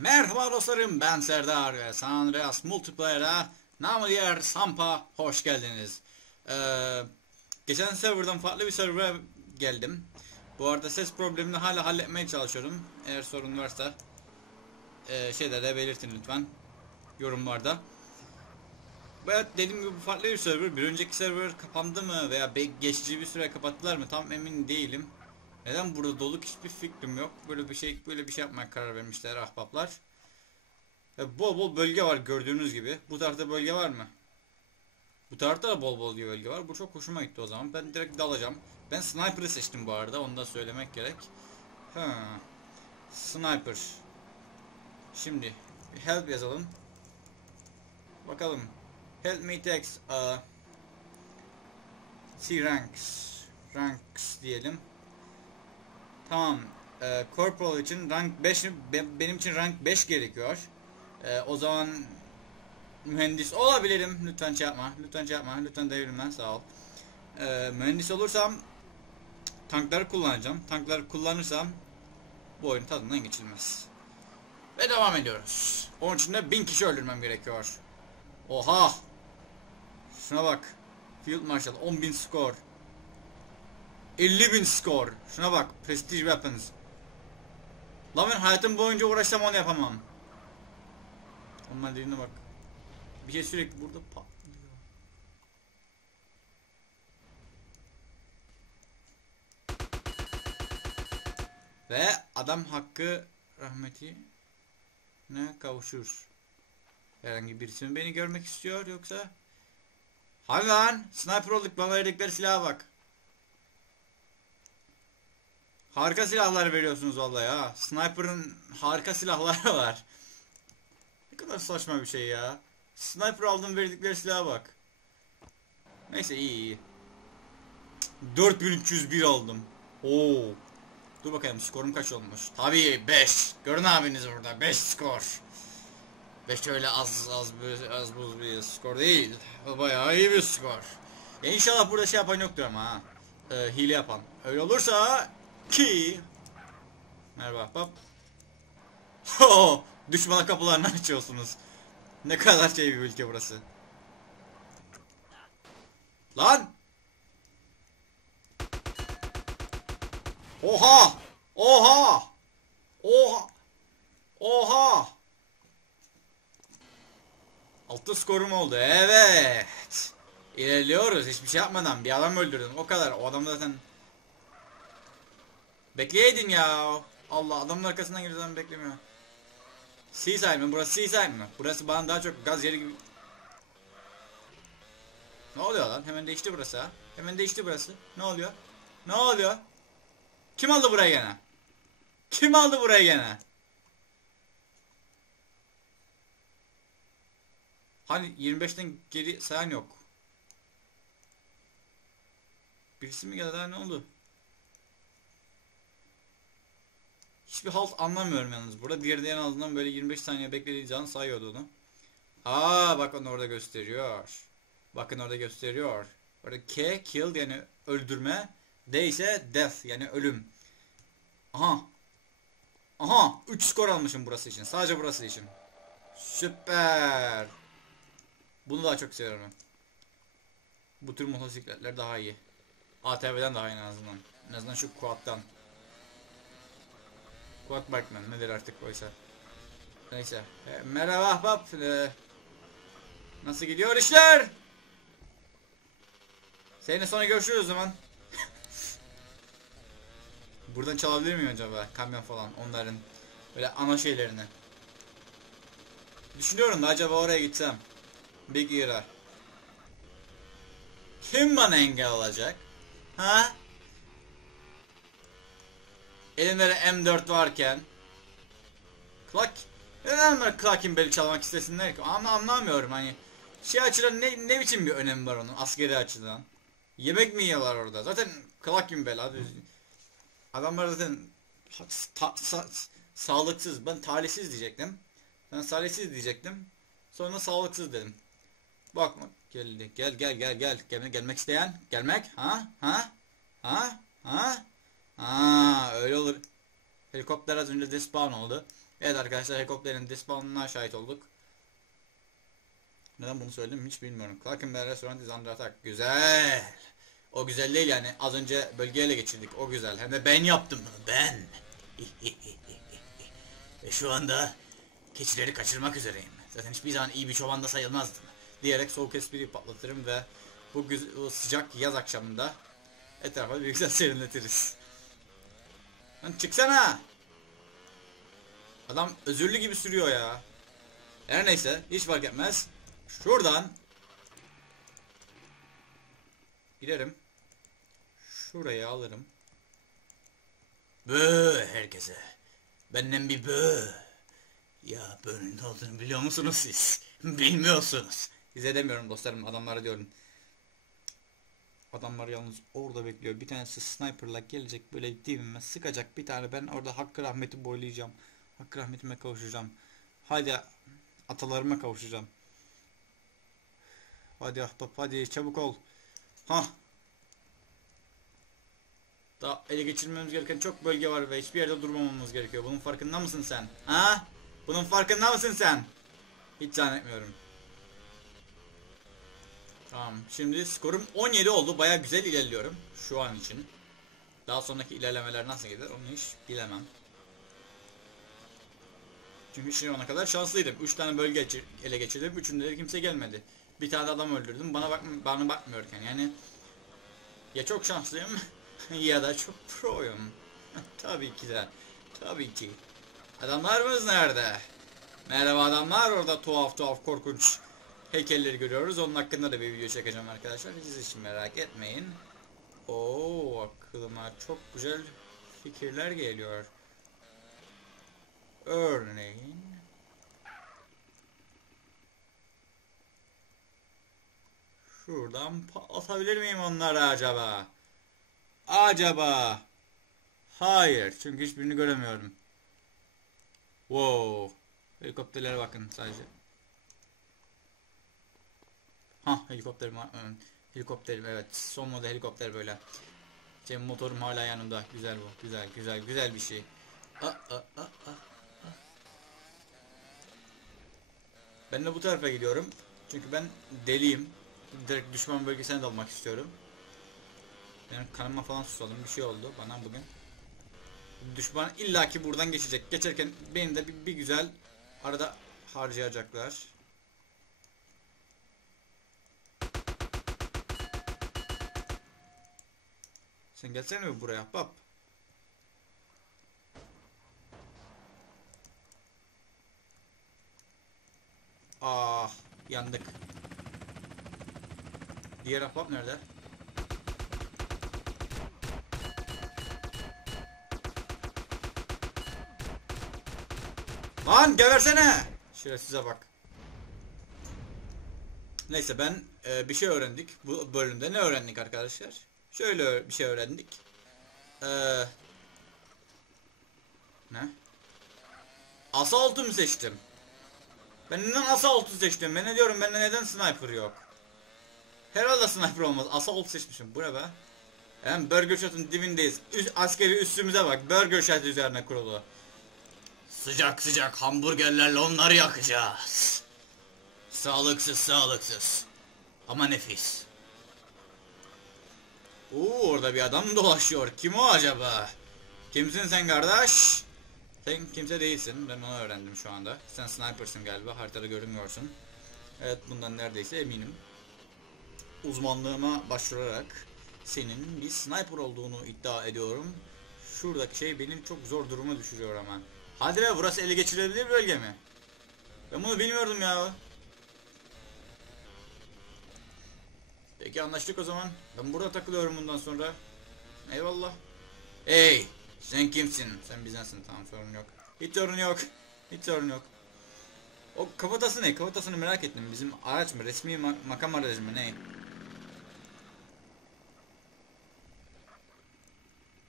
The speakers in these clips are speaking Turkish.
Merhaba dostlarım ben Serdar ve San Andreas Multiplayer'a namı diğer Sampa hoş geldiniz. Ee, geçen serverdan farklı bir server'a geldim. Bu arada ses problemini hala halletmeye çalışıyorum. Eğer sorun varsa e, şeyde de belirtin lütfen yorumlarda. Ve dediğim gibi farklı bir server. Bir önceki server kapandı mı veya geçici bir süre kapattılar mı tam emin değilim. Neden burada doluk hiçbir fikrim yok. Böyle bir şey böyle bir şey yapmaya karar vermişler ahbaplar. Ve bol bol bölge var gördüğünüz gibi. Bu tarafta bölge var mı? Bu tarafta da bol bol bir bölge var. Bu çok hoşuma gitti o zaman. Ben direkt dalacağım. Ben sniper'ı seçtim bu arada. Onu da söylemek gerek. Ha. Sniper. Şimdi help yazalım. Bakalım. Help me text. Uh, C ranks. Ranks diyelim. Tamam. E, Corporal için rank 5 benim için rank 5 gerekiyor. E, o zaman mühendis olabilirim. Lütfen şey yapma. Lütfen şey yapma. Lütfen devrilme. Sağ ol. E, mühendis olursam tankları kullanacağım. Tankları kullanırsam bu oyun tadından geçilmez. Ve devam ediyoruz. Onun için de 1000 kişi öldürmem gerekiyor. Oha! Şuna bak. Field Marshal 10.000 skor. 50 bin skor. Şuna bak. Prestige Weapons. Lan ben hayatım boyunca uğraşsam onu yapamam. Onlar dediğine bak. Bir şey sürekli burada patlıyor. Ve adam hakkı rahmeti ne kavuşur. Herhangi birisi mi beni görmek istiyor yoksa? Lan? Sniper olduk bana verdikleri silaha bak. Harika silahlar veriyorsunuz vallahi ha. Sniper'ın harika silahları var. Ne kadar saçma bir şey ya. Sniper aldım verdikleri silaha bak. Neyse iyi iyi. 4301 aldım. Oo. Dur bakayım skorum kaç olmuş. Tabii 5. Görün abiniz burada 5 skor. 5 öyle az az az buz bir skor değil. Bayağı iyi bir skor. E inşallah burada şey yapan yoktur ama ha. E, hile yapan. Öyle olursa ki Merhaba bab. Oh, düşmana kapılarını açıyorsunuz. Ne kadar şey bir ülke burası. Lan! Oha! Oha! Oha! Oha! Altı skorum oldu. Evet. İlerliyoruz. Hiçbir şey yapmadan bir adam öldürdüm. O kadar. O adam zaten Bekleyeydin ya. Allah adamın arkasından gireceğim beklemiyor. Seaside mi? Burası Seaside mi? Burası bana daha çok gaz yeri gibi. Ne oluyor lan? Hemen değişti burası ha. Hemen değişti burası. Ne oluyor? Ne oluyor? Kim aldı burayı gene? Kim aldı burayı gene? Hani 25'ten geri sayan yok. Birisi mi geldi ne oldu? Hiçbir halt anlamıyorum yalnız. Burada diğer en azından böyle 25 saniye beklediği can sayıyordu onu. Aa bakın orada gösteriyor. Bakın orada gösteriyor. Orada K kill yani öldürme. D ise death yani ölüm. Aha. Aha 3 skor almışım burası için. Sadece burası için. Süper. Bunu daha çok seviyorum. Bu tür motosikletler daha iyi. ATV'den daha iyi en azından. En azından şu quad'dan. Quad Bikeman nedir artık oysa. Neyse. E, merhaba ahbap. E, nasıl gidiyor işler? Seninle sonra görüşürüz o zaman. Buradan çalabilir miyim acaba? Kamyon falan onların. Böyle ana şeylerini. Düşünüyorum da acaba oraya gitsem. Big Ear'a. Kim bana engel olacak? Ha? Elimde M4 varken Clark neden böyle Clark'in beli çalmak istesinler ki? Anla, anlamıyorum hani. Şey açıdan ne, ne biçim bir önemi var onun askeri açıdan? Yemek mi yiyorlar orada? Zaten Clark'in bel hadi. Adamlar zaten ta, sa, sağlıksız. Ben talihsiz diyecektim. Ben talihsiz diyecektim. Sonra sağlıksız dedim. Bakma geldi. Gel gel gel gel. Gelmek isteyen gelmek ha ha ha ha ha öyle olur. Helikopter az önce despawn oldu. Evet arkadaşlar helikopterin despawn'una şahit olduk. Neden bunu söyledim hiç bilmiyorum. Clarkenberg Restaurant is under attack. Güzel. O güzel değil yani. Az önce bölgeyle geçirdik. O güzel. Hem de ben yaptım bunu. Ben. Ve şu anda keçileri kaçırmak üzereyim. Zaten hiçbir zaman iyi bir çoban sayılmazdım. Diyerek soğuk espri patlatırım ve bu, bu sıcak yaz akşamında etrafa bir güzel serinletiriz. Lan çıksana. Adam özürlü gibi sürüyor ya. Her neyse hiç fark etmez. Şuradan giderim. Şurayı alırım. Bö herkese. Benden bir bö. Ya bö'nün ne olduğunu biliyor musunuz siz? Bilmiyorsunuz. Size demiyorum dostlarım adamlara diyorum. Adamlar yalnız orada bekliyor. Bir tanesi sniperla gelecek böyle dibime sıkacak bir tane. Ben orada hakkı rahmeti boylayacağım. Hakkı rahmetime kavuşacağım. Hadi atalarıma kavuşacağım. Hadi ahbap hadi çabuk ol. Ha. Daha ele geçirmemiz gereken çok bölge var ve hiçbir yerde durmamamız gerekiyor. Bunun farkında mısın sen? Ha? Bunun farkında mısın sen? Hiç zannetmiyorum. Tamam. Şimdi skorum 17 oldu. Baya güzel ilerliyorum. Şu an için. Daha sonraki ilerlemeler nasıl gider onu hiç bilemem. Çünkü şimdi ona kadar şanslıydım. 3 tane bölge ele geçirdim. Üçünde de kimse gelmedi. Bir tane adam öldürdüm. Bana bak bana bakmıyorken yani ya çok şanslıyım ya da çok proyum. Tabii ki de. Tabii ki. Adamlarımız nerede? Merhaba adamlar. Orada tuhaf tuhaf korkunç heykelleri görüyoruz. Onun hakkında da bir video çekeceğim arkadaşlar. Siz için merak etmeyin. Oo aklıma çok güzel fikirler geliyor. Örneğin Şuradan patlatabilir miyim onları acaba? Acaba? Hayır. Çünkü hiçbirini göremiyorum. Wow. Helikopterlere bakın sadece. Ha helikopterim var. Helikopterim evet. Son model helikopter böyle. Şey, motorum hala yanımda. Güzel bu. Güzel güzel güzel bir şey. Aa, aa, aa, aa. Ben de bu tarafa gidiyorum. Çünkü ben deliyim. Direkt düşman bölgesine dalmak istiyorum. Benim kanıma falan susadım. Bir şey oldu bana bugün. Düşman illaki buradan geçecek. Geçerken beni de bir, bir güzel arada harcayacaklar. Sen gelsene mi buraya bab. Ah yandık. Diğer ahbap nerede? Lan geversene. Şerefsize bak. Neyse ben e, bir şey öğrendik. Bu bölümde ne öğrendik arkadaşlar? Şöyle bir şey öğrendik. Ee, ne? Assault'u mu seçtim? Ben neden Assault'u seçtim? Ben ne diyorum bende neden sniper yok? Herhalde sniper olmaz. Assault seçmişim. Bu ne be? Hem Burger Shot'un dibindeyiz. Üst, askeri üstümüze bak. Burger Shot üzerine kurulu. Sıcak sıcak hamburgerlerle onları yakacağız. Sağlıksız sağlıksız. Ama nefis. Oo orada bir adam dolaşıyor. Kim o acaba? Kimsin sen kardeş? Sen kimse değilsin. Ben onu öğrendim şu anda. Sen sniper'sın galiba. Haritada görünmüyorsun. Evet bundan neredeyse eminim. Uzmanlığıma başvurarak senin bir sniper olduğunu iddia ediyorum. Şuradaki şey benim çok zor duruma düşürüyor ama. Hadi be burası ele geçirebilir bölge mi? Ben bunu bilmiyordum ya. Peki anlaştık o zaman. Ben burada takılıyorum bundan sonra. Eyvallah. Hey sen kimsin? Sen bizdensin tamam sorun yok. Hiç sorun yok. Hiç sorun yok. O kafatası ne? Kafatasını merak ettim. Bizim araç mı? Resmi ma- makam aracı mı? Ne?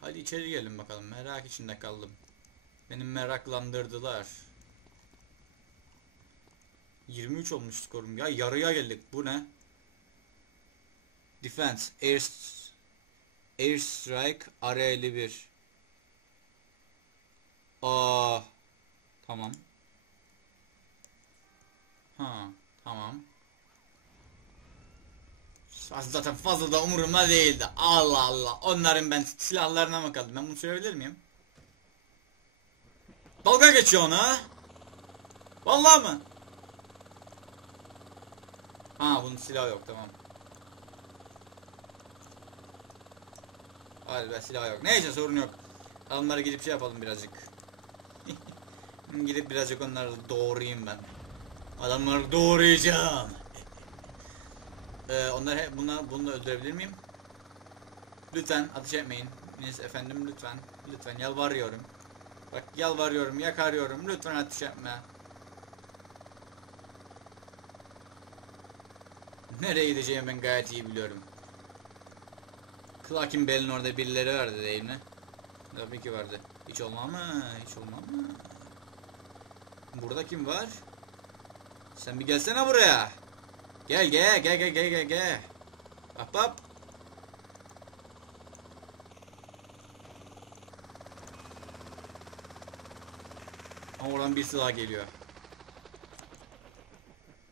Hadi içeri gelin bakalım. Merak içinde kaldım. Beni meraklandırdılar. 23 olmuş skorum. Ya yarıya geldik. Bu ne? Defense. Air, Air Strike. R51. Aa. Tamam. Ha, tamam. Zaten fazla da umurumda değildi. Allah Allah. Onların ben silahlarına mı kaldım? Ben bunu söyleyebilir miyim? Dalga geçiyor ona. Vallahi mı? Ha bunun silahı yok tamam. Hadi be silah yok. Neyse sorun yok. Adamlara gidip şey yapalım birazcık. Gidip birazcık onları doğrayayım ben. Adamları doğrayacağım. Ee, onları hep bunlar bunu öldürebilir miyim? Lütfen ateş etmeyin. Neyse efendim lütfen. Lütfen yalvarıyorum. Bak yalvarıyorum, yakarıyorum. Lütfen ateş etme. Nereye gideceğimi ben gayet iyi biliyorum. Clark'in Bell'in orada birileri vardı değil mi? Tabii ki vardı. Hiç olmam mı? Hiç olmam mı? Burada kim var? Sen bir gelsene buraya. Gel gel gel gel gel gel gel. Hop hop. Oradan birisi daha geliyor.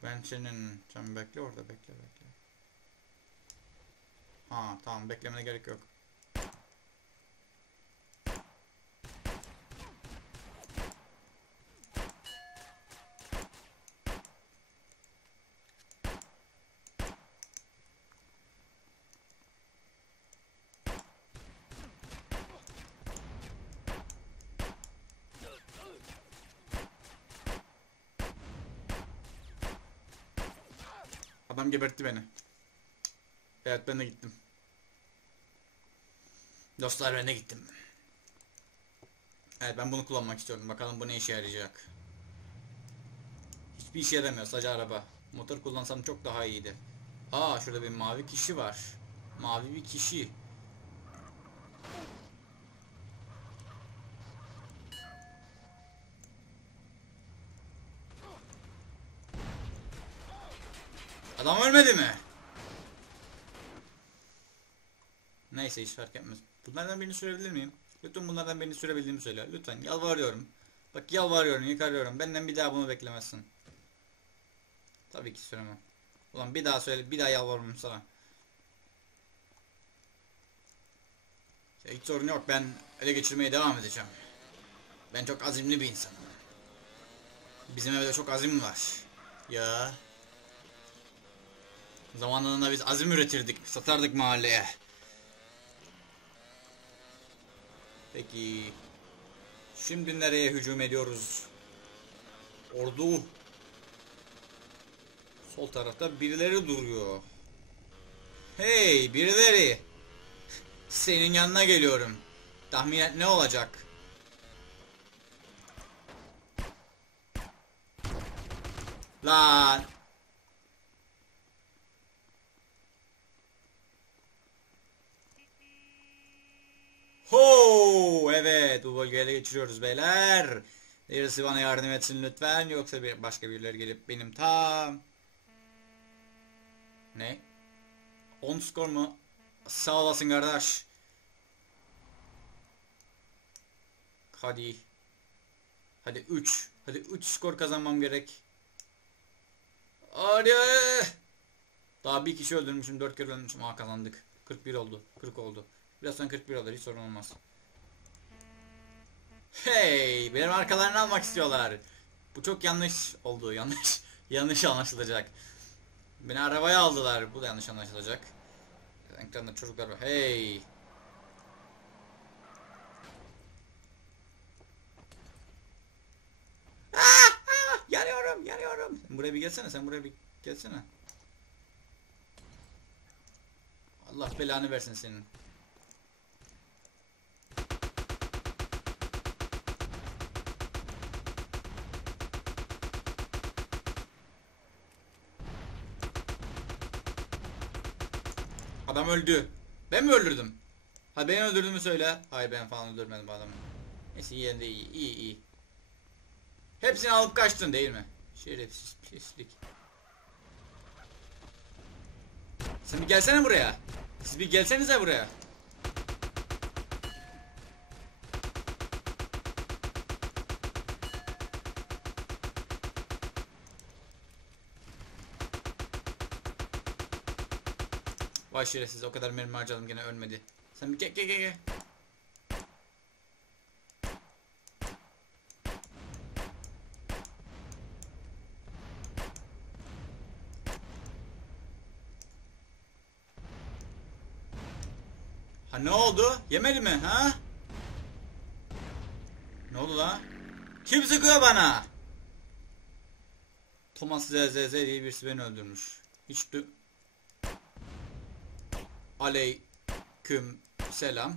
Ben senin... Sen bekle orada bekle bekle. Ha tamam beklemene gerek yok. Adam gebertti beni. Evet ben de gittim. Dostlar ben de gittim. Evet ben bunu kullanmak istiyorum. Bakalım bu ne işe yarayacak. Hiçbir işe yaramıyor sadece araba. Motor kullansam çok daha iyiydi. Aa şurada bir mavi kişi var. Mavi bir kişi. Adam ölmedi mi? Neyse hiç fark etmez. Bunlardan birini sürebilir miyim? Lütfen bunlardan birini sürebildiğimi söyle. Lütfen yalvarıyorum. Bak yalvarıyorum, yıkarıyorum. Benden bir daha bunu beklemezsin. Tabii ki süremem. Ulan bir daha söyle, bir daha yalvarırım sana. Ya hiç sorun yok. Ben ele geçirmeye devam edeceğim. Ben çok azimli bir insanım. Bizim evde çok azim var. Ya. Zamanında biz azim üretirdik, satardık mahalleye. Peki. Şimdi nereye hücum ediyoruz? Ordu. Sol tarafta birileri duruyor. Hey birileri. Senin yanına geliyorum. Tahmin et ne olacak? Lan. Ho bölgeyi ele geçiriyoruz beyler. Birisi bana yardım etsin lütfen yoksa bir başka birileri gelip benim tam ne? 10 skor mu? Sağ olasın kardeş. Hadi. Hadi 3. Hadi 3 skor kazanmam gerek. Hadi. Daha bir kişi öldürmüşüm. 4 kere öldürmüşüm. Aa kazandık. 41 oldu. 40 oldu. Birazdan 41 olur. Hiç sorun olmaz. Hey! Benim arkalarını almak istiyorlar. Bu çok yanlış oldu. Yanlış. yanlış anlaşılacak. Beni arabaya aldılar. Bu da yanlış anlaşılacak. Ekranda çocuklar var. Hey! Ah, ah, yanıyorum, yanıyorum. Sen buraya bir gelsene, sen buraya bir gelsene. Allah belanı versin senin. Adam öldü. Ben mi öldürdüm? Ha ben öldürdüğümü söyle. Hayır ben falan öldürmedim adamı. Neyse yerinde iyi iyi iyi. Hepsini alıp kaçtın değil mi? Şerefsiz pislik. Sen bir gelsene buraya. Siz bir gelsenize buraya. Vay şerefsiz o kadar mermi harcadım gene ölmedi. Sen bir gel gel gel gel. Ha ne oldu? Yemedi mi ha? Ne oldu lan? Kim sıkıyor bana? Thomas ZZZ diye birisi beni öldürmüş. Hiç de... Aleyküm selam.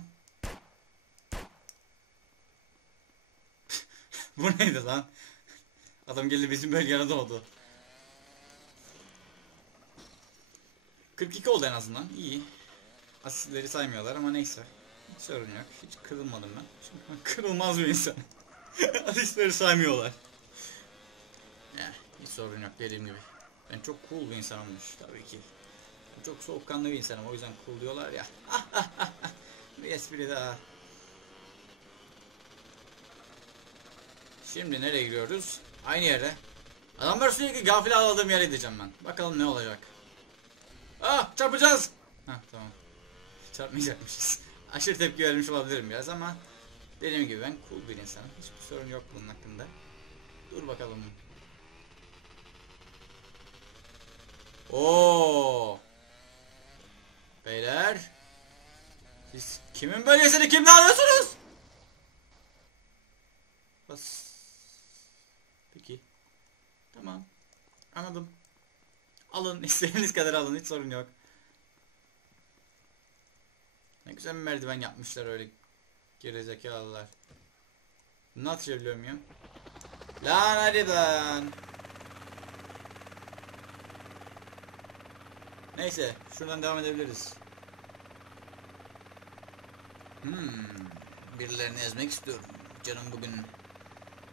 Bu neydi lan? Adam geldi bizim bölgede oldu. 42 oldu en azından. İyi. Asistleri saymıyorlar ama neyse. Hiç sorun yok. Hiç kırılmadım ben. Çünkü kırılmaz bir insan. Asistleri saymıyorlar. Ya, hiç sorun yok dediğim gibi. Ben çok cool bir insanımmış tabii ki. Çok soğukkanlı bir insanım o yüzden cool diyorlar ya. bir espri daha. Şimdi nereye gidiyoruz? Aynı yere. Adamlar sürekli gafil aldığım yere gideceğim ben. Bakalım ne olacak. Ah çarpacağız. Hah tamam. Çarpmayacakmışız. Aşırı tepki vermiş olabilirim biraz ama dediğim gibi ben cool bir insanım. Hiçbir sorun yok bunun hakkında. Dur bakalım. Oo. Beyler. Siz kimin bölgesini kimle alıyorsunuz? Bas. Peki. Tamam. Anladım. Alın istediğiniz kadar alın hiç sorun yok. Ne güzel bir merdiven yapmışlar öyle gerizekalılar. Ne atabiliyor muyum? Lan hadi lan. Neyse şuradan devam edebiliriz. Hmm, birilerini ezmek istiyorum. Canım bugün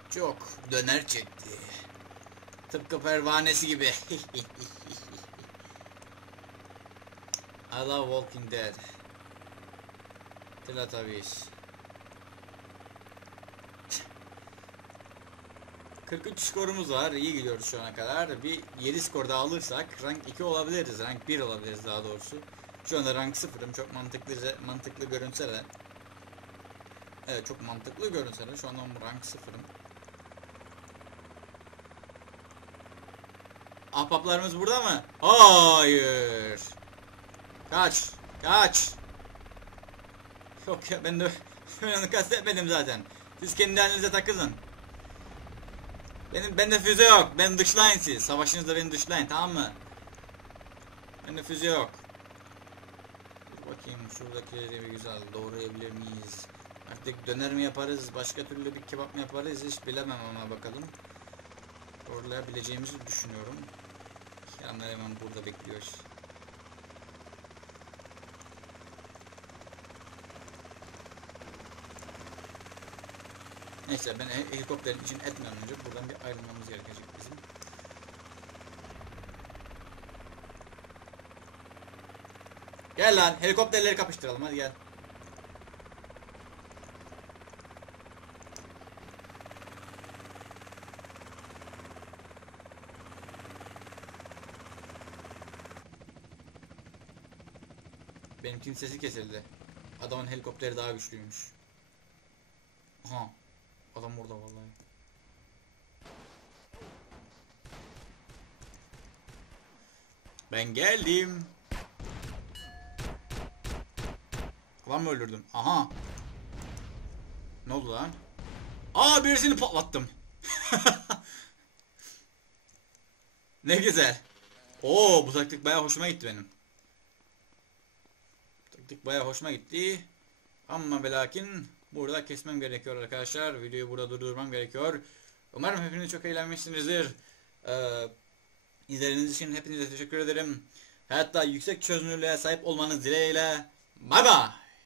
çok döner çekti. Tıpkı pervanesi gibi. I love Walking Dead. Teletubbies. 43 skorumuz var. İyi gidiyoruz şu ana kadar. Bir 7 skor daha alırsak rank 2 olabiliriz. Rank 1 olabiliriz daha doğrusu. Şu anda rank 0'ım. Çok mantıklı mantıklı görünse de. Evet çok mantıklı görünse de şu anda rank 0'ım. Ahbaplarımız burada mı? Hayır. Kaç. Kaç. Yok ya ben de onu kastetmedim zaten. Siz kendi halinize takılın. Benim bende füze yok. Ben dışlayın siz. Savaşınızda beni dışlayın tamam mı? Bende füze yok. Dur bakayım şuradakileri bir güzel doğrayabilir miyiz? Artık döner mi yaparız? Başka türlü bir kebap mı yaparız? Hiç bilemem ama bakalım. Doğrulayabileceğimizi düşünüyorum. Yanlar hemen burada bekliyor. Neyse ben helikopterin için etmeden önce buradan bir ayrılmamız gerekecek bizim. Gel lan helikopterleri kapıştıralım hadi gel. Benimkinin sesi kesildi. Adamın helikopteri daha güçlüymüş. Aha. Adam orada vallahi. Ben geldim. Lan mı öldürdüm? Aha. Ne oldu lan? Aa birisini patlattım. ne güzel. Oo bu taktik bayağı hoşuma gitti benim. Taktik bayağı hoşuma gitti. Ama belakin burada kesmem gerekiyor arkadaşlar. Videoyu burada durdurmam gerekiyor. Umarım hepiniz çok eğlenmişsinizdir. Ee, izlediğiniz için hepinize teşekkür ederim. Hatta yüksek çözünürlüğe sahip olmanız dileğiyle. Bye bye.